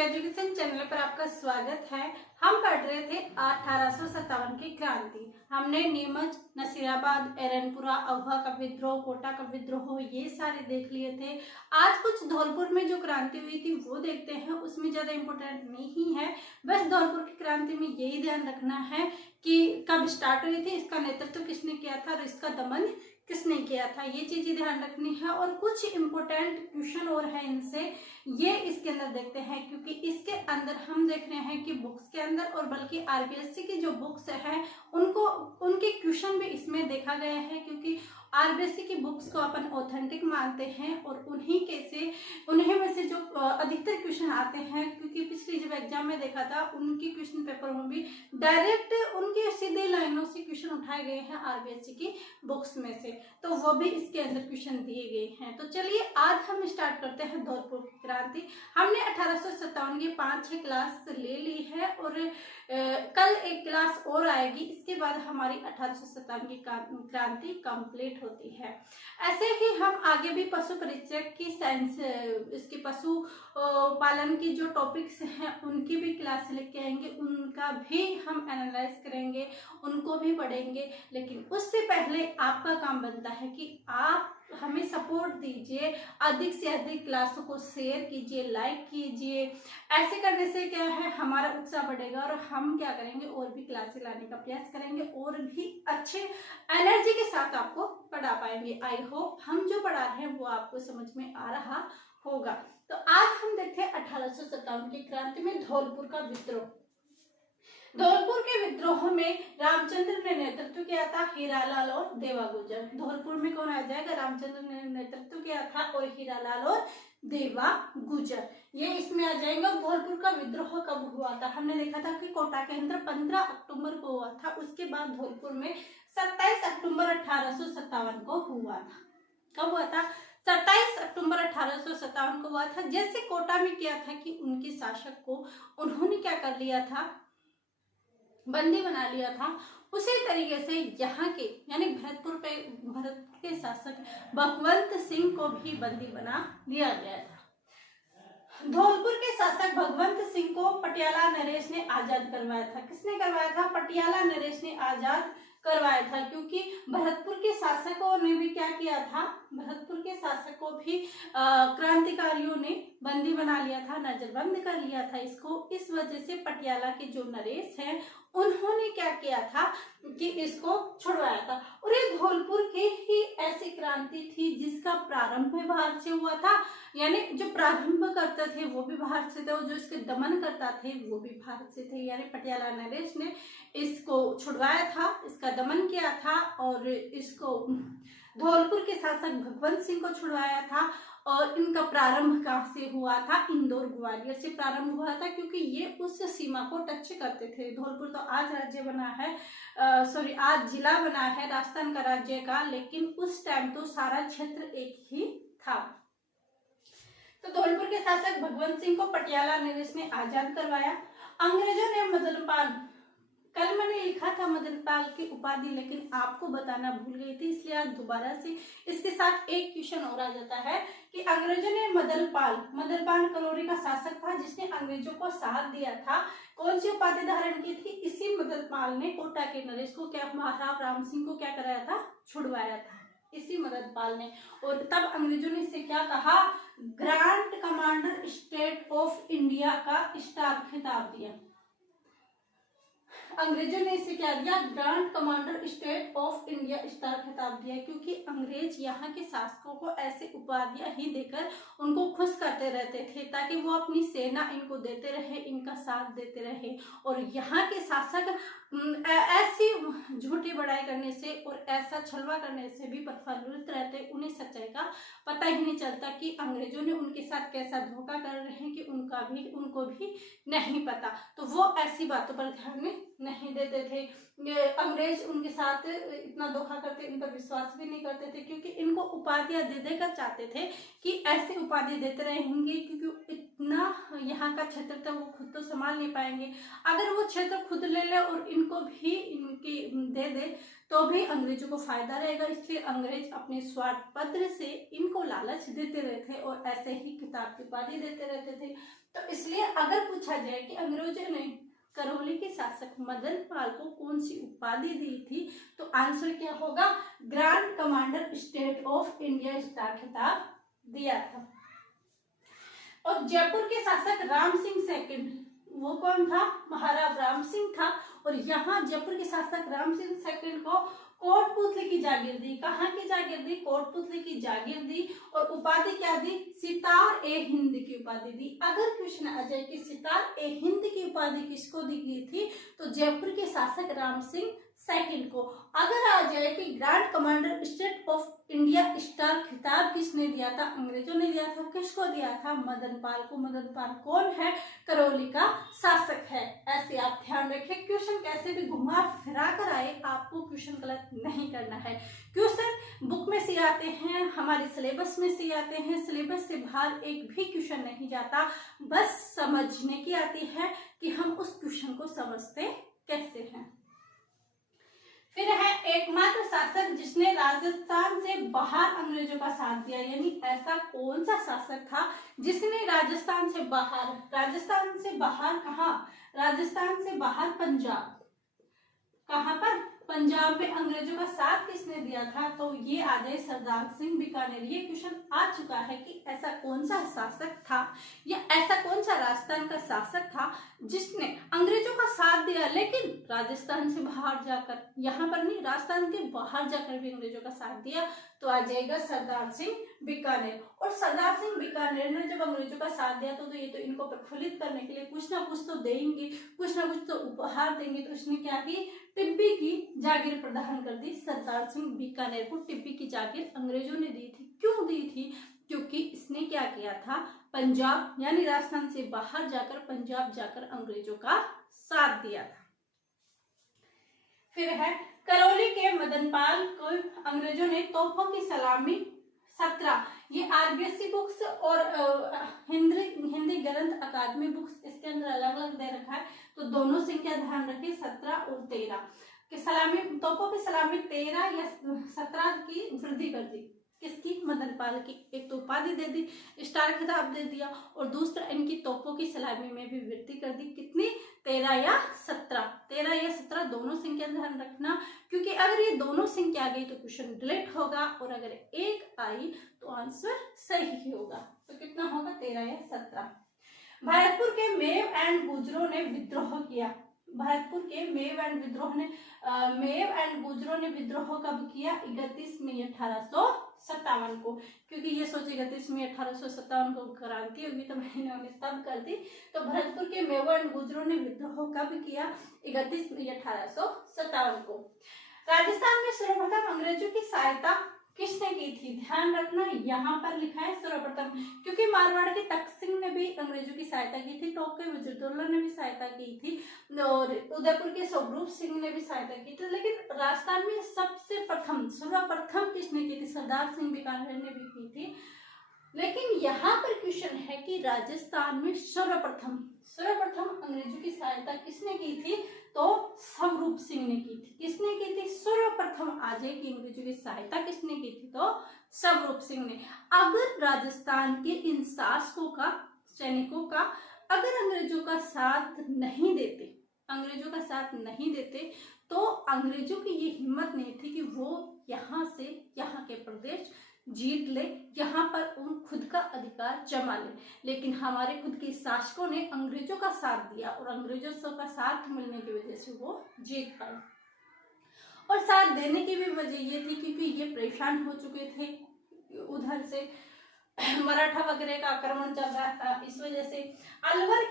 Education channel पर आपका स्वागत है। हम पढ़ रहे थे 1857 की क्रांति। हमने नीमच, नसीराबाद, एरनपुरा, अवहा का विद्रोह, कोटा का विद्रोह ये सारे देख लिए थे। आज कुछ धौलपुर में जो क्रांति हुई थी वो देखते हैं। उसमें ज्यादा इम्पोर्टेंट नहीं है, बस धौलपुर की क्रांति में यही ध्यान रखना है कि कब स्टार्ट हुई थी, इसका नेतृत्व किसने किया था और इसका दमन किसने किया था, ये चीजें ध्यान रखनी है। और कुछ इम्पोर्टेंट क्वेश्चन और है इनसे, ये इसके अंदर देखते हैं, क्योंकि इसके अंदर हम देख रहे हैं कि बुक्स के अंदर और बल्कि आरबीएससी की जो बुक्स है उनको उनके क्वेश्चन भी इसमें देखा गया है, क्योंकि आरबीएससी की बुक्स को अपन ऑथेंटिक मानते हैं और उन्हीं में से जो अधिकतर क्वेश्चन आते हैं, क्योंकि पिछली जब एग्जाम में देखा था उनकी क्वेश्चन पेपर में भी डायरेक्ट उनके सीधे लाइनों से क्वेश्चन उठाए गए हैं आरबीएससी की बुक्स में से, तो वो भी इसके अंदर क्वेश्चन दिए गए हैं। तो चलिए आज हम स्टार्ट करते हैं धौलपुर की क्रांति। हमने 1857 की 5-6 क्लास ले ली है और कल एक क्लास और आएगी, इसके बाद हमारी 1857 की क्रांति कंप्लीट होती है। ऐसे ही हम आगे भी पशु परिचय की साइंस, इसके पशु पालन की जो टॉपिक्स हैं उनकी भी क्लास लेके आएंगे, उनका भी हम एनालाइज करेंगे, उनको भी पढ़ेंगे। लेकिन उससे पहले आपका काम बनता है कि आप हमें सपोर्ट दीजिए, अधिक से अधिक क्लासों को शेयर कीजिए, लाइक कीजिए। ऐसे करने से क्या है, हमारा उत्साह बढ़ेगा और हम क्या करेंगे, और भी क्लासेस लाने का प्रयास करेंगे और भी अच्छे एनर्जी के साथ आपको पढ़ा पाएंगे। आई होप हम जो पढ़ा रहे हैं वो आपको समझ में आ रहा होगा। तो आज हम देखते हैं 1857 की क्रांति में धौलपुर का विद्रोह। धौलपुर के विद्रोह में रामचंद्र ने नेतृत्व किया था, हीरालाल और देवा गुजर। धौलपुर में कौन आ जाएगा, रामचंद्र ने नेतृत्व किया था और हीरालाल और देवा गुजर ये इसमें आ जाएगा। धौलपुर का विद्रोह कब हुआ था, हमने देखा था कि कोटा के अंदर 15 अक्टूबर को हुआ था, उसके बाद धौलपुर में 27 अक्टूबर 1857 को हुआ था। कब हुआ था, 27 अक्टूबर 1857 को हुआ था। जैसे कोटा में किया था कि उनके शासक को उन्होंने क्या कर लिया था, बंदी बना लिया था, उसी तरीके से यहाँ के यानी भरतपुर के शासक भगवंत सिंह को भी बंदी बना लिया गया था। धौलपुर के शासक भगवंत सिंह को पटियाला नरेश ने आजाद करवाया था। किसने करवाया था, पटियाला नरेश ने आजाद करवाया था, क्योंकि भरतपुर के शासकों ने भी क्या किया था, भरतपुर के शासकों भी क्रांतिकारियों ने बंदी बना लिया था, नजरबंद कर लिया था इसको। इस वजह से पटियाला के जो नरेश हैं उन्होंने क्या किया था कि इसको छुड़वाया था। और ये धौलपुर की ही ऐसी क्रांति थी जिसका प्रारंभ भी बाहर से हुआ था, यानी जो प्रारंभ करते थे वो भी भारत से थे और जो इसके दमन करता थे वो भी भारत से थे। यानी पटियाला नरेश ने इसको छुड़वाया था, इसका दमन किया था और इसको धौलपुर के शासक भगवंत सिंह को छुड़वाया था। और इनका प्रारंभ कहाँ से हुआ था, इंदौर ग्वालियर से प्रारंभ हुआ था, क्योंकि ये उस सीमा को टच करते थे। धौलपुर तो आज राज्य बना है, आज जिला बना है राजस्थान का राज्य का, लेकिन उस टाइम तो सारा क्षेत्र एक ही था। तो धौलपुर के शासक भगवंत सिंह को पटियाला नरेश ने आजाद करवाया। अंग्रेजों ने मदनपाल, कल मैंने लिखा था मदनपाल की उपाधि, लेकिन आपको बताना भूल गई थी, इसलिए आज दोबारा से इसके साथ एक क्वेश्चन और आ जाता है कि अंग्रेजों ने मदनपाल करोरी का शासक था जिसने अंग्रेजों को साथ दिया था। कौन सी उपाधि धारण की थी, इसी मदनपाल ने कोटा के नरेश को क्या, महाराणा राम सिंह को क्या कराया था, छुड़वाया था, इसी मदनपाल ने। और तब अंग्रेजों ने इसे क्या कहा, grand commander state of India का स्टार खिताब दिया। अंग्रेजों ने इसे क्या दिया, grand commander state of India star खिताब दिया, क्योंकि अंग्रेज यहाँ के शासकों को ऐसे उपाधियां ही देकर उनको खुश करते रहते थे, ताकि वो अपनी सेना इनको देते रहे, इनका साथ देते रहे। और यहाँ के शासक ऐसी झूठी बड़ाई करने से और ऐसा छलवा करने से भी प्रफुल्लित रहते, उन्हें सच्चाई का पता ही नहीं चलता कि अंग्रेजों ने उनके साथ कैसा धोखा कर रहे हैं कि उनको भी नहीं पता। तो वो ऐसी बातों पर ध्यान नहीं देते थे। अंग्रेज उनके साथ इतना धोखा करते, इन पर विश्वास भी नहीं करते थे, क्योंकि इनको उपाधियां दे देकर चाहते थे कि ऐसे उपाधि देते रहेंगे, क्योंकि इतना यहाँ का क्षेत्र था वो खुद तो संभाल नहीं पाएंगे। अगर वो क्षेत्र खुद ले ले और इनको भी इनकी दे दे तो भी अंग्रेजों को फायदा रहेगा, इसलिए अंग्रेज अपने स्वार्थ पत्र से इनको लालच देते रहते और ऐसे ही किताब की उपाधि देते रहते थे। तो इसलिए अगर पूछा जाए कि अंग्रेजों ने करौली के शासक मदन पाल को कौन सी उपाधि दी थी, तो आंसर क्या होगा, grand commander state of India star खिताब दिया था। और जयपुर के शासक राम सिंह सेकंड, वो कौन था, महाराज राम सिंह था। और यहाँ जयपुर के शासक राम सिंह सेकंड को कोटपुतली की जागीर दी। कहाँ की जागीर दी, कोटपुतली की जागीर दी। और उपाधि क्या दी, सितार ए हिंद की उपाधि दी। अगर क्वेश्चन आ जाए कि सितार ए हिंद की उपाधि किसको दी गई थी, तो जयपुर के शासक राम सिंह सेकंड को। अगर आ जाए कि grand commander state of India star खिताब किसने दिया था, अंग्रेजों ने दिया था। किसको दिया था, मदन पाल को। मदन पाल कौन है, करौली का शासक है। ऐसे आप ध्यान रखें, क्वेश्चन कैसे भी घुमा फिरा कर आए, आपको क्वेश्चन गलत नहीं करना है। क्वेश्चन बुक में से आते हैं, हमारे सिलेबस में से आते हैं, सिलेबस से बाहर एक भी क्वेश्चन नहीं जाता, बस समझने की आती है कि हम उस क्वेश्चन को समझते कैसे हैं। फिर है एकमात्र शासक जिसने राजस्थान से बाहर अंग्रेजों का साथ दिया, यानी ऐसा कौन सा शासक था जिसने राजस्थान से बाहर कहाँ, राजस्थान से बाहर पंजाब, कहाँ पर, पंजाब में अंग्रेजों का साथ किसने दिया था, तो ये आ जाए सरदार सिंह बीकानेर। ये क्वेश्चन आ चुका है कि ऐसा कौन सा शासक था या ऐसा कौन सा राजस्थान का शासक था जिसने अंग्रेजों का साथ दिया लेकिन राजस्थान से बाहर जाकर, यहाँ पर नहीं, राजस्थान के बाहर जाकर भी अंग्रेजों का साथ दिया, तो आ जाएगा सरदार सिंह बीकानेर। और सरदार सिंह बीकानेर ने जब अंग्रेजों का साथ दिया तो ये तो इनको प्रफुल्लित करने के लिए कुछ ना कुछ तो देंगे, कुछ ना कुछ तो उपहार देंगे, तो उसने क्या की, टिब्बी की जागीर प्रदान कर दी सरदार सिंह बीकानेर को। टिब्बी की जागीर अंग्रेजों ने दी थी। क्यों दी थी, क्योंकि इसने क्या किया था, पंजाब यानी राजस्थान से बाहर जाकर पंजाब जाकर अंग्रेजों का साथ दिया था। फिर है करौली के मदनपाल को अंग्रेजों ने तोपों की सलामी 17, ये आरबीएससी बुक्स और हिंदी ग्रंथ अकादमी बुक्स इसके अंदर अलग अलग दे रखा है, तो दोनों संख्या ध्यान रखिए 17 और 13 कि सलामी, तोपों की सलामी 13 या 17 की वृद्धि कर दी। किसकी, मदन पाल की। एक तो उपाधि दे दी, स्टार खिताब दे दिया, और दूसरा इनकी तोपों की सलामी में भी वृद्धि कर दी। कितनी, 13 या 17, 13 या 17 दोनों संख्या ध्यान रखना, क्योंकि अगर ये दोनों संख्या आ गई तो क्वेश्चन डिलीट होगा, और अगर एक आई तो आंसर सही होगा। तो कितना होगा, 13 या 17। भरतपुर के मेव एंड गुजरों ने विद्रोह किया। भरतपुर के मेव एंड गुजरों ने विद्रोह कब किया, 31 मई 1857 को, क्योंकि ये सोचे 31 मई 1857 को क्रांति होगी तो इन्होंने तब कर दी। तो भरतपुर के मेव एंड गुजरों ने विद्रोह कब किया, 31 मई 1857 को। राजस्थान में सर्वप्रथम अंग्रेजों की सहायता किसने की थी, ध्यान रखना यहाँ पर लिखा है सर्वप्रथम, क्योंकि मारवाड़ के तख्त सिंह ने भी अंग्रेजों की सहायता की थी, टोंक के वजीरुद्दौला ने भी सहायता की थी, और उदयपुर के स्वरूप सिंह ने भी सहायता की थी। लेकिन राजस्थान में सबसे प्रथम सर्वप्रथम किसने की थी, सरदार सिंह बीकानेर ने भी की थी। लेकिन यहाँ पर क्वेश्चन है कि राजस्थान में सर्वप्रथम अंग्रेजों की सहायता किसने की थी, तो स्वरूप सिंह ने की थी। किसने की थी, सर्वप्रथम आ जाए कि अंग्रेजों की सहायता किसने की थी, तो स्वरूप सिंह ने। अगर राजस्थान के इन शासकों का, सैनिकों का अगर अंग्रेजों का साथ नहीं देते तो अंग्रेजों की ये हिम्मत नहीं थी कि वो यहाँ से यहाँ के प्रदेश जीत ले, यहाँ पर उन खुद का अधिकार जमा ले। लेकिन हमारे खुद के शासकों ने अंग्रेजों का साथ दिया, और अंग्रेजों का साथ मिलने की वजह से वो जीत पाए। और साथ देने की भी वजह ये थी क्योंकि ये परेशान हो चुके थे, उधर से मराठा वगैरह का आक्रमण चल रहा था, इस वजह से अलवर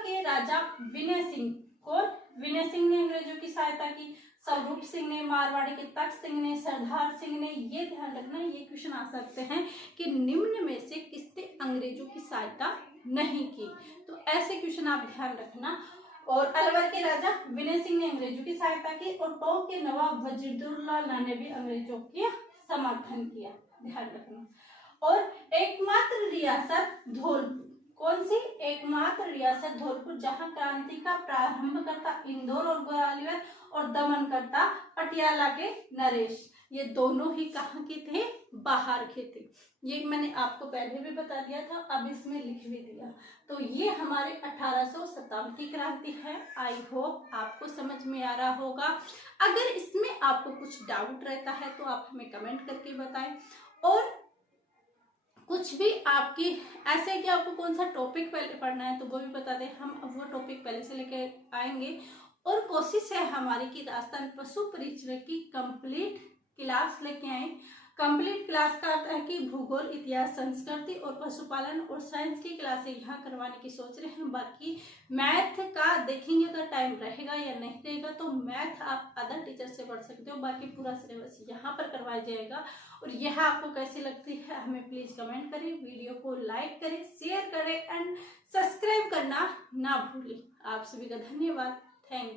के राजा विनय सिंह, कौन, विनय सिंह ने अंग्रेजों की सहायता की, स्वरूप सिंह ने, मारवाड़ी के तख्त सिंह ने, सरदार सिंह ने। ये ध्यान रखना, ये क्वेश्चन आ सकते हैं कि निम्न में से किसने अंग्रेजों की सहायता नहीं की, तो ऐसे क्वेश्चन आप ध्यान रखना। और अलवर के राजा विनय सिंह ने अंग्रेजों की सहायता की, और टोंक के नवाब वजीरुद्दौला ने भी अंग्रेजों के समर्थन किया, ध्यान रखना। और एकमात्र रियासत धौलपुर, कौन सी, एकमात्र रियासत धौलपुर, जहां क्रांति का प्रारंभ करता इंदौर और ग्वालियर और दमनकर्ता पटियाला के नरेश। ये दोनों ही कहाँ के थे? बाहर के थे। ये मैंने आपको पहले भी बता दिया था, अब इसमें लिख भी दिया। तो ये हमारे 1857 की क्रांति है। आई होप आपको समझ में आ रहा होगा। अगर इसमें आपको कुछ डाउट रहता है तो आप हमें कमेंट करके बताएं, और कुछ भी आपकी ऐसे है कि आपको कौन सा टॉपिक पहले पढ़ना है तो वो भी बता दें, हम वो टॉपिक पहले से लेके आएंगे। और कोशिश है हमारी कि राजस्थान पशु परिचय की कंप्लीट क्लास लेके आए। कंप्लीट क्लास का अर्थ है कि भूगोल, इतिहास, संस्कृति और पशुपालन और साइंस की क्लासें यहाँ करवाने की सोच रहे हैं। बाकी मैथ का देखेंगे अगर टाइम रहेगा या नहीं रहेगा, तो मैथ आप अदर टीचर से पढ़ सकते हो। बाकी पूरा सिलेबस यहाँ पर करवाया जाएगा। और यह आपको कैसी लगती है हमें प्लीज कमेंट करें, वीडियो को लाइक करें, शेयर करें एंड सब्सक्राइब करना ना भूलें। आप सभी का धन्यवाद। Thank you.